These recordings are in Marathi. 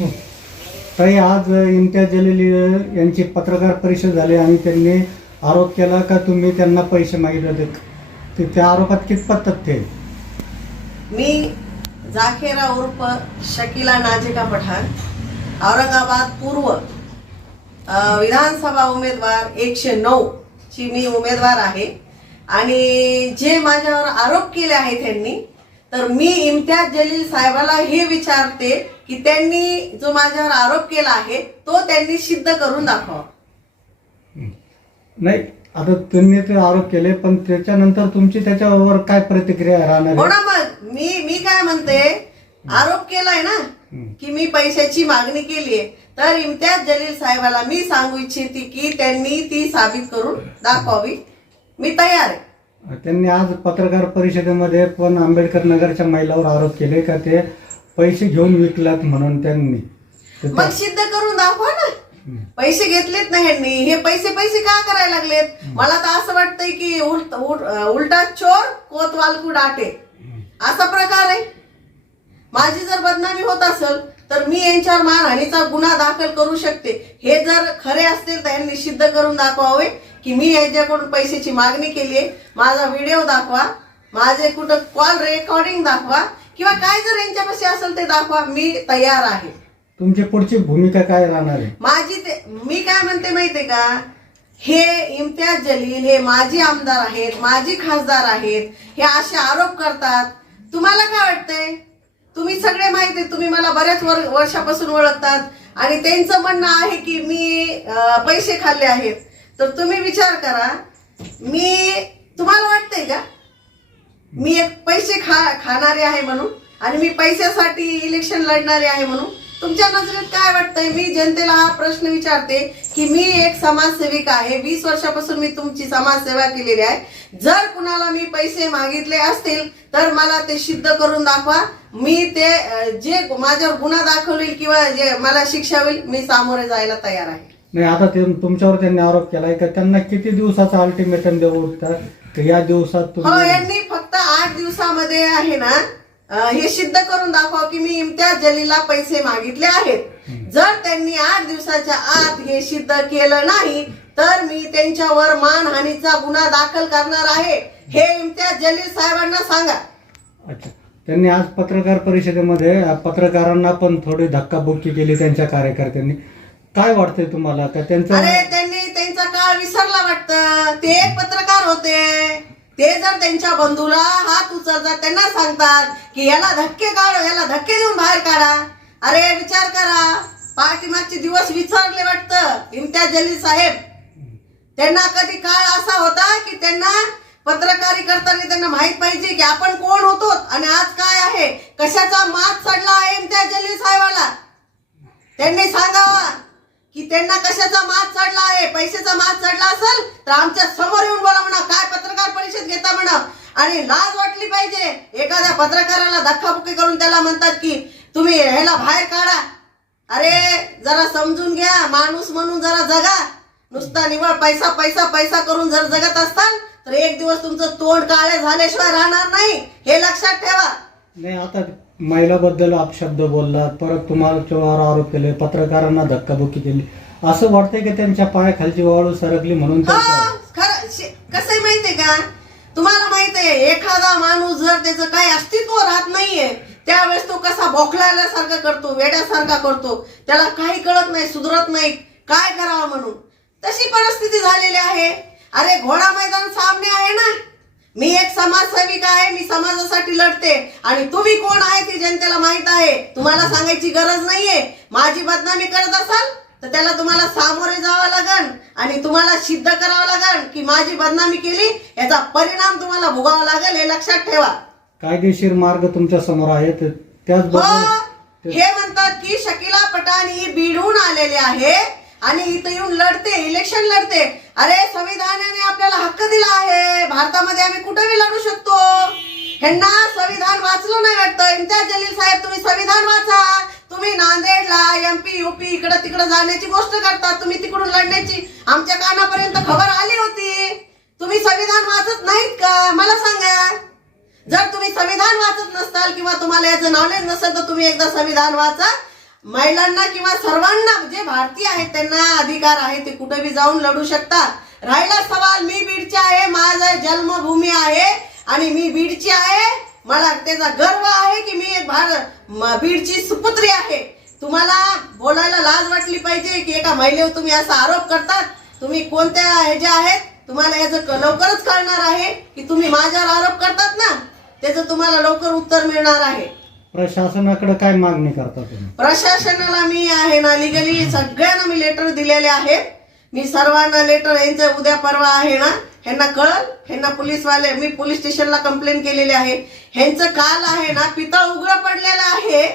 हो. ताई आज इम्तियाज जलील यांची पत्रकार परिषद झाली आणि त्यांनी आरोप केला का तुम्ही त्यांना पैसे मागितले होते? ते त्या आरोपात कितपत तथ्य आहे? मी जाखेरा उर्फ शकीला नाजिका पठाण औरंगाबाद पूर्व विधानसभा उमेदवार एकशे नऊ ची मी उमेदवार आहे. आणि जे माझ्यावर आरोप केले आहे त्यांनी तर मी इम्तियाज जलील साहेबाला हे विचारते की त्यांनी जो माझ्यावर आरोप केला आहे तो त्यांनी सिद्ध करून दाखवा नाही आता तुम्ही ते आरोप केले पण त्याच्यानंतर तुमची त्याच्यावर काय प्रतिक्रिया राहणार हो आहे? ना मग मी मी काय म्हणते आरोप केलाय ना. की मी पैशाची मागणी केली आहे तर इम्तियाज जलील साहेबाला मी सांगू इच्छिते की त्यांनी ती साबित करून दाखवावी मी तयार आहे त्यांनी आज पत्रकार परिषदेमध्ये पण आंबेडकर नगरच्या महिलावर आरोप केले का ते पैसे घेऊन विकलात म्हणून त्यांनी. तर मग सिद्ध करून दाखवा ना. पैसे घेतलेत ना ह्यांनी. हे पैसे पैसे का करायला लागलेत? मला तर असं वाटतंय की उलट उल- उलटा चोर कोतवालकू डाटे. असा प्रकार आहे. माझी जर बदनामी होत असेल तर मी यांच्यावर मानहानीचा गुन्हा दाखल करू शकते. हे जर खरे असतील तर यांनी सिद्ध करून दाखवावे की मी यांच्याकडून पैशाची मागणी केली आहे. माझा व्हिडिओ दाखवा. माझे कुठं कॉल रेकॉर्डिंग दाखवा. किंवा काय जर यांच्यापाशी असेल ते दाखवा मी तयार आहे. तुमची पुढची भूमिका काय राहणार आहे? माझी ते मी काय म्हणते माहितीये का? हे इम्तियाज जलील हे माजी आमदार आहेत माजी खासदार आहेत हे असे आरोप करतात. तुम्हाला काय वाटतंय? तुम्ही सगळे माहिती आहे, तुम्ही मला बऱ्याच वर, वर्षापासून ओळखतात. आणि त्यांचं म्हणणं आहे की मी पैसे खाल्ले आहेत. तर तुम्ही विचार करा. मी तुम्हाला वाटतंय का? मी एक पैसे खा खाणारे आहे म्हणून आणि मी पैशासाठी इलेक्शन लढणारे आहे म्हणून तुमच्या नजरेत काय वाटतंय? मी जनतेला हा प्रश्न विचारते की मी एक समाजसेविक आहे. वीस वर्षापासून मी तुमची समाजसेवा केलेली आहे. जर कुणाला मी पैसे मागितले असतील तर मला ते सिद्ध करून दाखवा. मी ते जे माझ्यावर गुन्हा दाखवतील किंवा जे मला शिक्षा होईल मी सामोरे जायला तयार आहे. नाही आता ते तुमच्यावर त्यांनी आरोप केलाय का? त्यांना किती दिवसाचा अल्टिमेटम देऊ या दिवसात हो यांनी दिवसामध्ये आहे ना हे सिद्ध करून दाखवा की मी इम्तियाज जलीला पैसे मागितले आहेत. जर त्यांनी आठ दिवसाच्या आत हे सिद्ध केलं नाही तर मी त्यांच्यावर मानहानीचा गुन्हा दाखल करणार आहे. हे इम्तियाज जलील साहेबांना सांगा. अच्छा. त्यांनी आज पत्रकार परिषदेमध्ये पत्रकारांना पण थोडी धक्काबुक्की केली त्यांच्या कार्यकर्त्यांनी. काय वाटतंय तुम्हाला? का त्यांचं अरे त्यांनी त्यांचा काळ विसरला वाटतं. ते एक पत्रकार होते. ते जर त्यांच्या बंधूला हात उचलतात त्यांना सांगतात की याला धक्के काढ याला धक्के देऊन बाहेर काढा. अरे विचार करा. पाठीमागचे दिवस विचारले वाटतं. इम्तियाज जलील साहेब त्यांना कधी काळ असा होता की त्यांना पत्रकारी करताना त्यांना माहीत पाहिजे की आपण कोण होतो आणि आज काय आहे? कशाचा मात चढला आहे इम्तियाज जलील साहेबाला? त्यांनी सांगावा. की त्यांना कशाचा मात चढला आहे? पैशाचा मात चढला असेल तर आमच्यासमोर येऊन बोला म्हणा काय पत्रकार परिषद घेता म्हणा. आणि लाज वाटली पाहिजे. एखाद्या पत्रकाराला धक्काबुक्की करून त्याला म्हणतात की तुम्ही ह्याला बाहेर काढा. अरे जरा समजून घ्या. माणूस म्हणून जरा जगा. नुसता निवळ पैसा पैसा पैसा करून जर जगत असताल तर एक दिवस तुमचं तोंड काळे झाल्याशिवाय राहणार नाही. हे लक्षात ठेवा. नाही आता महिलाबद्दल अपशब्द बोलला परत तुम्हाला आरोप केले पत्रकारांना धक्काबुक्की केली. असं वाटतंय की त्यांच्या पायाखालची वाळू सरकली म्हणून कसं माहितीये का? तुम्हाला माहीत आहे एखादा माणूस जर त्याचं काही अस्तित्व राहत नाहीये त्यावेळेस तो कसा बोखलायल्यासारखा करतो वेड्यासारखा करतो त्याला काही कळत नाही सुधरत नाही काय करावं म्हणून? तशी परिस्थिती झालेली आहे. अरे घोडा मैदान सामने आहे ना? मी एक समाजसेविका आहे मी समाजासाठी लढते. आणि तुम्ही कोण आहे ते जनतेला माहीत आहे. तुम्हाला सांगायची गरज नाहीये. माझी बदनामी करत असाल तर त्याला तुम्हाला सामोरे जावं लागन आणि तुम्हाला सिद्ध करावं लागन की माझी बदनामी केली याचा परिणाम तुम्हाला भोगावा लागेल हे लक्षात ठेवा. कायदेशीर मार्ग तुमच्यासमोर आहेत? हो त्याचबरोबर हे म्हणतात की शकीला पठाण ही बीडहून आलेले आहे आणि इथं येऊन लढते इलेक्शन लढते. अरे संविधानाने आपल्याला हक्क दिला आहे. भारतामध्ये आम्ही कुठेही लढू शकतो? ह्यांना संविधान वाचलं नाही वाटतं. इम्तियाज जलील साहेब तुम्ही संविधान वाचा. तुम्ही नांदेडला एमपी युपी इकडं तिकडं जाण्याची गोष्ट करता तुम्ही तिकडून लढण्याची आमच्या कानापर्यंत खबर आली होती. तुम्ही संविधान वाचत नाहीत का? मला सांगा. जर तुम्ही संविधान वाचत नसताल किंवा तुम्हाला याचं नॉलेज नसेल तर तुम्ही एकदा संविधान वाचा. महिलांना किंवा सर्वांना जे भारतीय आहेत त्यांना अधिकार आहे ते कुठे बी जाऊन लढू शकतात. राहिला सवाल मी बीडची आहे माझा जन्मभूमी आहे आणि मी बीडची आहे. मला त्याचा गर्व आहे की मी भारत बीडची सुपुत्री आहे. तुम्हाला बोलायला लाज वाटली पाहिजे की एका महिलेवर तुम्ही असा आरोप करतात? तुम्ही कोणत्या ह्याचे आहेत तुम्हाला याचं लवकरच कळणार आहे की तुम्ही माझ्यावर आरोप करतात ना? त्याचं तुम्हाला लवकर उत्तर मिळणार आहे. प्रशासनाकडे काय मागणी करता तुम्ही? प्रशासनाला मी आहे ना लिगली सगळ्यांना मी लेटर दिलेले आहेत. मी सर्वांना लेटर यांचं उद्या परवा आहे ना ह्यांना कळल ह्यांना पोलीसवाले मी पोलीस स्टेशनला कंप्लेंट केलेली आहे. ह्यांचं काल आहे ना पितळ उघडं पडलेलं आहे.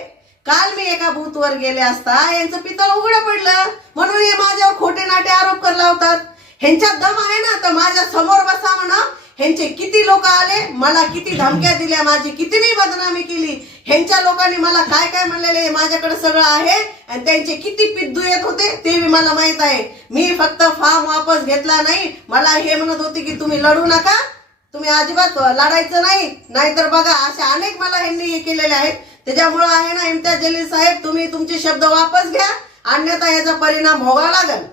काल मी एका बूथवर गेले असता यांचं पितळ उघडं पडलं. म्हणून हे माझ्यावर खोटे नाटे आरोप करला होतात. ह्यांच्यात दम आहे ना तर माझ्यासमोर बसा म्हणा. ह्यांचे किती लोक आले मला किती धमक्या दिल्या माझी किती बदनामी केली ह्यांच्या लोकांनी मला काय काय म्हणलेले माझ्याकडे सगळं आहे आणि त्यांचे किती पिद्दू येत होते ते बी मला माहीत आहे. मी फक्त फॉर्म वापस घेतला नाही मला हे म्हणत होते की तुम्ही लढू नका तुम्ही अजिबात लढायचं नाही नाहीतर बघा असे अनेक मला ह्यांनी हे केलेले आहेत. त्याच्यामुळं आहे ना इम्तियाज जलील साहेब तुम्ही तुमचे शब्द वापस घ्या अन्यथा याचा परिणाम भोगावा लागेल.